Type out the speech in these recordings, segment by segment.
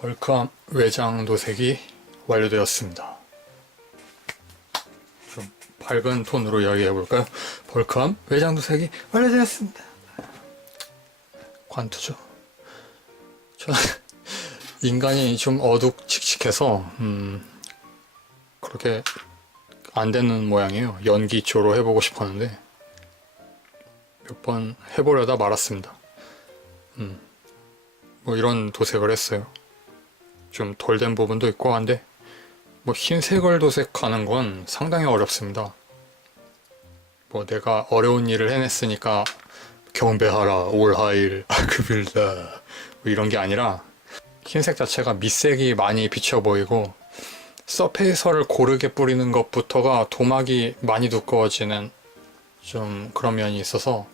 벌크암 외장 도색이 완료되었습니다. 좀 밝은 톤으로 이야기해볼까요? 벌크암 외장 도색이 완료되었습니다. 관투죠. 저는 인간이 좀 어둑칙칙해서 그렇게 안 되는 모양이에요. 연기조로 해보고 싶었는데 몇 번 해보려다 말았습니다. 뭐 이런 도색을 했어요. 좀 덜 된 부분도 있고 한데 뭐 흰색을 도색하는 건 상당히 어렵습니다. 뭐 내가 어려운 일을 해냈으니까 경배하라 올하일 아크빌다 뭐 이런 게 아니라 흰색 자체가 밑색이 많이 비쳐 보이고 서페이서를 고르게 뿌리는 것부터가 도막이 많이 두꺼워지는 좀 그런 면이 있어서,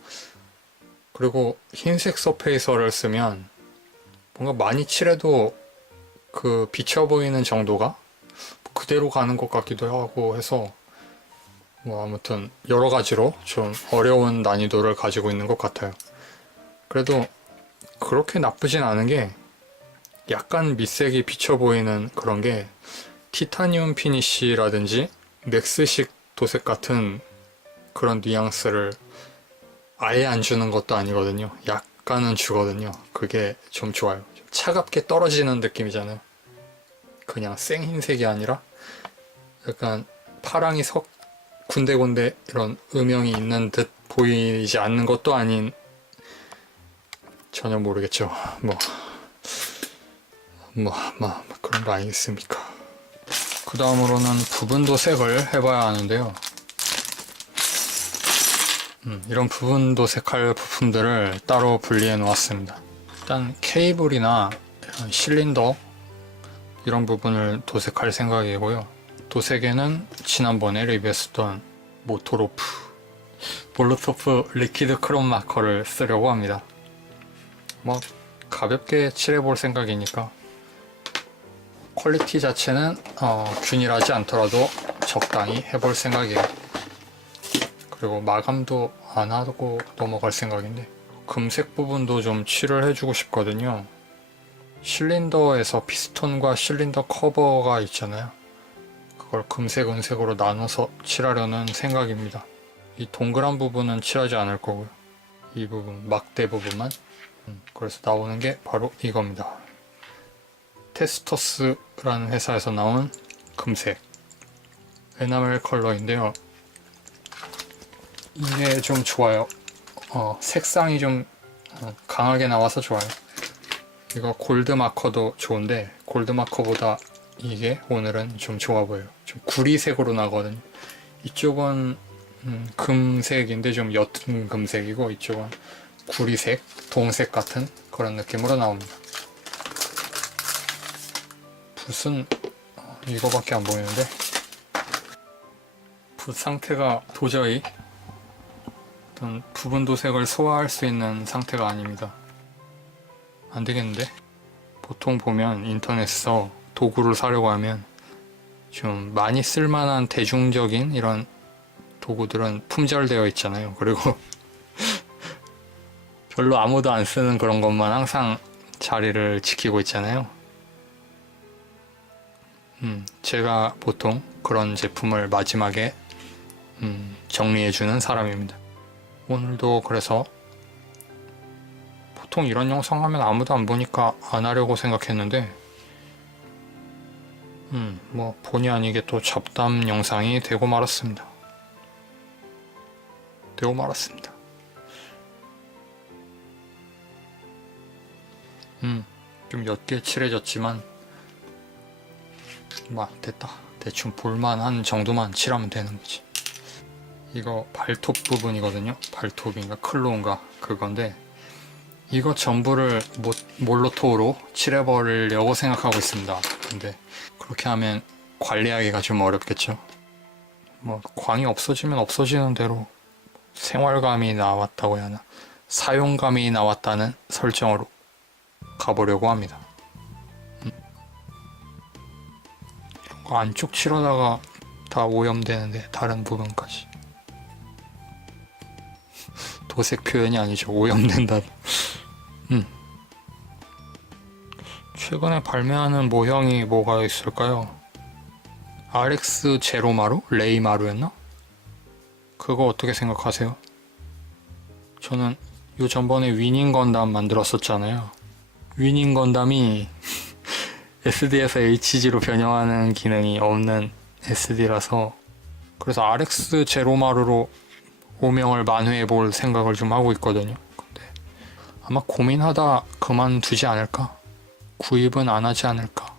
그리고 흰색 서페이서를 쓰면 뭔가 많이 칠해도 그 비쳐 보이는 정도가 그대로 가는 것 같기도 하고 해서 뭐 아무튼 여러 가지로 좀 어려운 난이도를 가지고 있는 것 같아요. 그래도 그렇게 나쁘진 않은 게 약간 밑색이 비쳐 보이는 그런 게 티타늄 피니쉬라든지 맥스식 도색 같은 그런 뉘앙스를 아예 안 주는 것도 아니거든요. 약간은 주거든요. 그게 좀 좋아요. 좀 차갑게 떨어지는 느낌이잖아요. 그냥 생흰색이 아니라 약간 파랑이 군데군데 이런 음영이 있는 듯 보이지 않는 것도 아닌, 전혀 모르겠죠. 그런 거 아니겠습니까? 그 다음으로는 부분 도색을 해봐야 하는데요. 이런 부분 도색할 부품들을 따로 분리해 놓았습니다. 일단 케이블이나 이런 실린더 이런 부분을 도색할 생각이고요. 도색에는 지난번에 리뷰했었던 몰로토프 리퀴드 크롬 마커를 쓰려고 합니다. 뭐 가볍게 칠해볼 생각이니까 퀄리티 자체는 균일하지 않더라도 적당히 해볼 생각이에요. 그리고 마감도 안 하고 넘어갈 생각인데 금색 부분도 좀 칠을 해주고 싶거든요. 실린더에서 피스톤과 실린더 커버가 있잖아요. 그걸 금색, 은색으로 나눠서 칠하려는 생각입니다. 이 동그란 부분은 칠하지 않을 거고요. 이 부분, 막대 부분만. 그래서 나오는 게 바로 이겁니다. 테스터스라는 회사에서 나온 금색 에나멜 컬러인데요. 이게 좀 좋아요. 색상이 좀 강하게 나와서 좋아요. 이거 골드 마커도 좋은데 골드 마커보다 이게 오늘은 좀 좋아 보여요. 좀 구리색으로 나거든요. 이쪽은 금색인데 좀 옅은 금색이고 이쪽은 구리색, 동색 같은 그런 느낌으로 나옵니다. 붓은 이거밖에 안 보이는데 붓 상태가 도저히 어떤 부분 도색을 소화할 수 있는 상태가 아닙니다. 안 되겠는데? 보통 보면 인터넷에서 도구를 사려고 하면 좀 많이 쓸만한 대중적인 이런 도구들은 품절되어 있잖아요. 그리고 별로 아무도 안 쓰는 그런 것만 항상 자리를 지키고 있잖아요. 제가 보통 그런 제품을 마지막에 정리해주는 사람입니다. 오늘도 그래서 보통 이런 영상 하면 아무도 안 보니까 안 하려고 생각했는데 뭐 본의 아니게 또 잡담 영상이 되고 말았습니다. 좀 옅게 칠해졌지만 됐다. 대충 볼만한 정도만 칠하면 되는 거지. 이거 발톱 부분이거든요. 발톱인가 클로인가 그건데 이거 전부를 몰로토로 칠해버리려고 생각하고 있습니다. 근데 그렇게 하면 관리하기가 좀 어렵겠죠. 뭐 광이 없어지면 없어지는 대로 생활감이 나왔다고 해야 하나, 사용감이 나왔다는 설정으로 가보려고 합니다. 안쪽 칠하다가 다 오염되는데 다른 부분까지. 도색 표현이 아니죠. 오염된다. 최근에 발매하는 모형이 뭐가 있을까요? RX 제로마루? 레이마루였나? 그거 어떻게 생각하세요? 저는 요 전번에 위닝 건담 만들었었잖아요. 위닝 건담이 SD에서 HG로 변형하는 기능이 없는 SD라서, 그래서 RX 제로마루로 오명을 만회해 볼 생각을 좀 하고 있거든요. 근데 아마 고민하다 그만두지 않을까? 구입은 안 하지 않을까?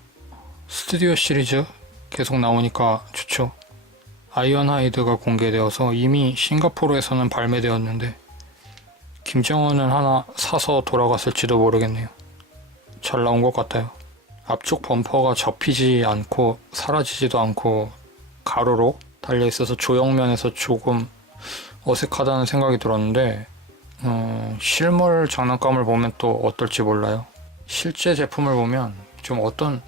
스튜디오 시리즈 계속 나오니까 좋죠. 아이언하이드가 공개되어서 이미 싱가포르에서는 발매되었는데 김정은은 하나 사서 돌아갔을지도 모르겠네요. 잘 나온 것 같아요. 앞쪽 범퍼가 접히지 않고 사라지지도 않고 가로로 달려있어서 조형면에서 조금 어색하다는 생각이 들었는데 실물 장난감을 보면 또 어떨지 몰라요. 실제 제품을 보면 좀 어떤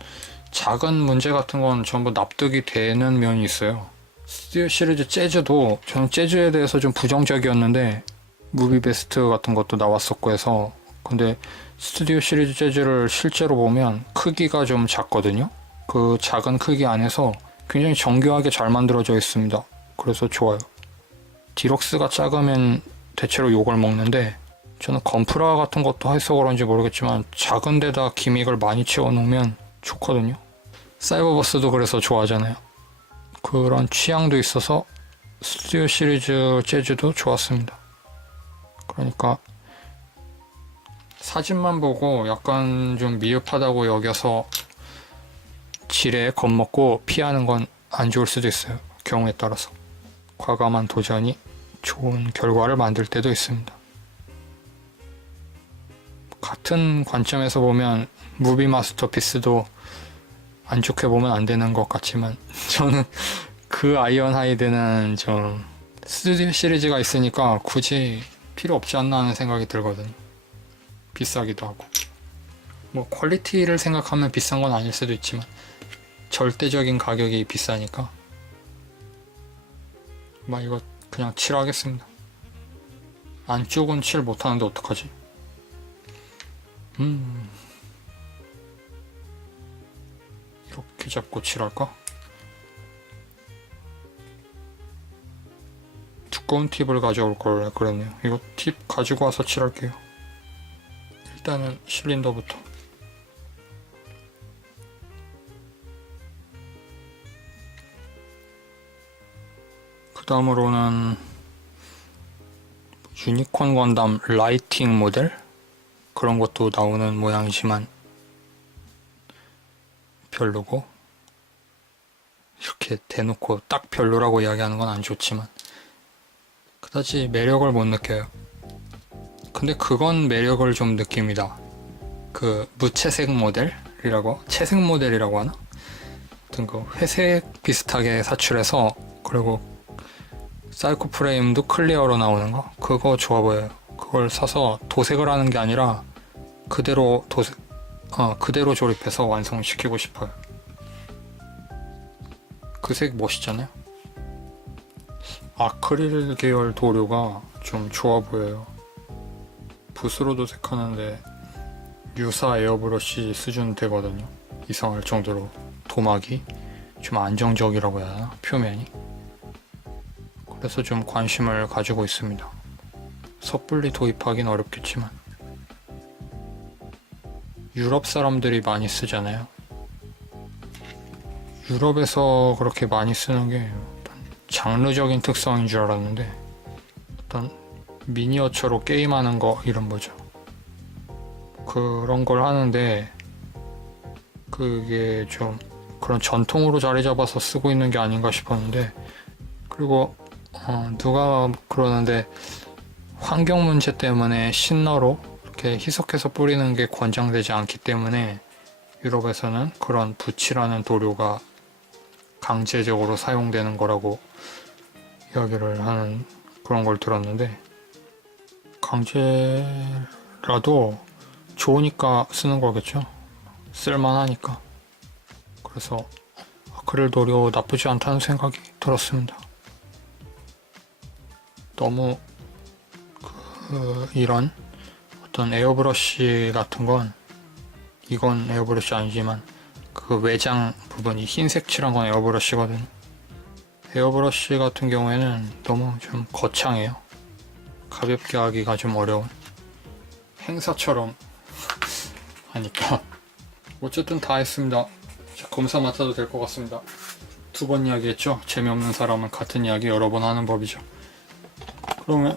작은 문제 같은 건 전부 납득이 되는 면이 있어요. 스튜디오 시리즈 재즈도 저는 재즈에 대해서 좀 부정적이었는데 무비 베스트 같은 것도 나왔었고 해서, 근데 스튜디오 시리즈 재즈를 실제로 보면 크기가 좀 작거든요. 그 작은 크기 안에서 굉장히 정교하게 잘 만들어져 있습니다. 그래서 좋아요. 디럭스가 작으면 대체로 욕을 먹는데 저는 건프라 같은 것도 해서 그런지 모르겠지만 작은 데다 기믹을 많이 채워놓으면 좋거든요. 사이버버스도 그래서 좋아하잖아요. 그런 취향도 있어서 스튜디오 시리즈 재즈도 좋았습니다. 그러니까 사진만 보고 약간 좀 미흡하다고 여겨서 지레 겁먹고 피하는 건 안 좋을 수도 있어요. 경우에 따라서. 과감한 도전이 좋은 결과를 만들 때도 있습니다. 같은 관점에서 보면 무비 마스터피스도 안 좋게 보면 안 되는 것 같지만 저는 그 아이언하이드는 좀 스튜디오 시리즈가 있으니까 굳이 필요 없지 않나 하는 생각이 들거든요. 비싸기도 하고. 뭐 퀄리티를 생각하면 비싼 건 아닐 수도 있지만 절대적인 가격이 비싸니까 막 이거 그냥 칠하겠습니다. 안쪽은 칠 못하는데 어떡하지? 이렇게 잡고 칠할까? 두꺼운 팁을 가져올 걸 그랬네요. 이거 팁 가지고 와서 칠할게요. 일단은 실린더부터. 그 다음으로는 유니콘 건담 라이팅 모델? 그런 것도 나오는 모양이지만 별로고, 이렇게 대놓고 딱 별로라고 이야기하는 건 안 좋지만 그다지 매력을 못 느껴요. 근데 그건 매력을 좀 느낍니다. 그 무채색 모델이라고, 채색 모델이라고 하나? 아무튼 그 회색 비슷하게 사출해서, 그리고 사이코 프레임도 클리어로 나오는 거, 그거 좋아 보여요. 그걸 사서 도색을 하는 게 아니라 그대로 그대로 조립해서 완성시키고 싶어요. 그 색 멋있잖아요. 아크릴 계열 도료가 좀 좋아 보여요. 붓으로 도색하는데 유사 에어브러쉬 수준 되거든요. 이상할 정도로 도막이 좀 안정적이라고 해야 하나? 표면이. 그래서 좀 관심을 가지고 있습니다. 섣불리 도입하긴 어렵겠지만 유럽 사람들이 많이 쓰잖아요. 유럽에서 그렇게 많이 쓰는 게 장르적인 특성인 줄 알았는데 어떤 미니어처로 게임하는 거 이런 거죠. 그런 걸 하는데 그게 좀 그런 전통으로 자리 잡아서 쓰고 있는 게 아닌가 싶었는데, 그리고 누가 그러는데 환경 문제 때문에 신너로 이렇게 희석해서 뿌리는 게 권장되지 않기 때문에 유럽에서는 그런 붓이라는 도료가 강제적으로 사용되는 거라고 이야기를 하는 그런 걸 들었는데, 강제라도 좋으니까 쓰는 거겠죠. 쓸만하니까. 그래서 아크릴 도료 나쁘지 않다는 생각이 들었습니다. 너무 이런 어떤 에어브러쉬 같은 건 이건 에어브러쉬 아니지만 그 외장 부분이 흰색 칠한 건 에어브러쉬거든. 에어브러쉬 같은 경우에는 너무 좀 거창해요. 가볍게 하기가 좀 어려운, 행사처럼 하니까. 어쨌든 다 했습니다. 자, 검사 맡아도 될 것 같습니다. 2번 이야기했죠? 재미없는 사람은 같은 이야기 여러 번 하는 법이죠. 그러면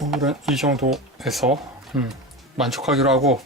오늘은 이 정도에서 만족하기로 하고,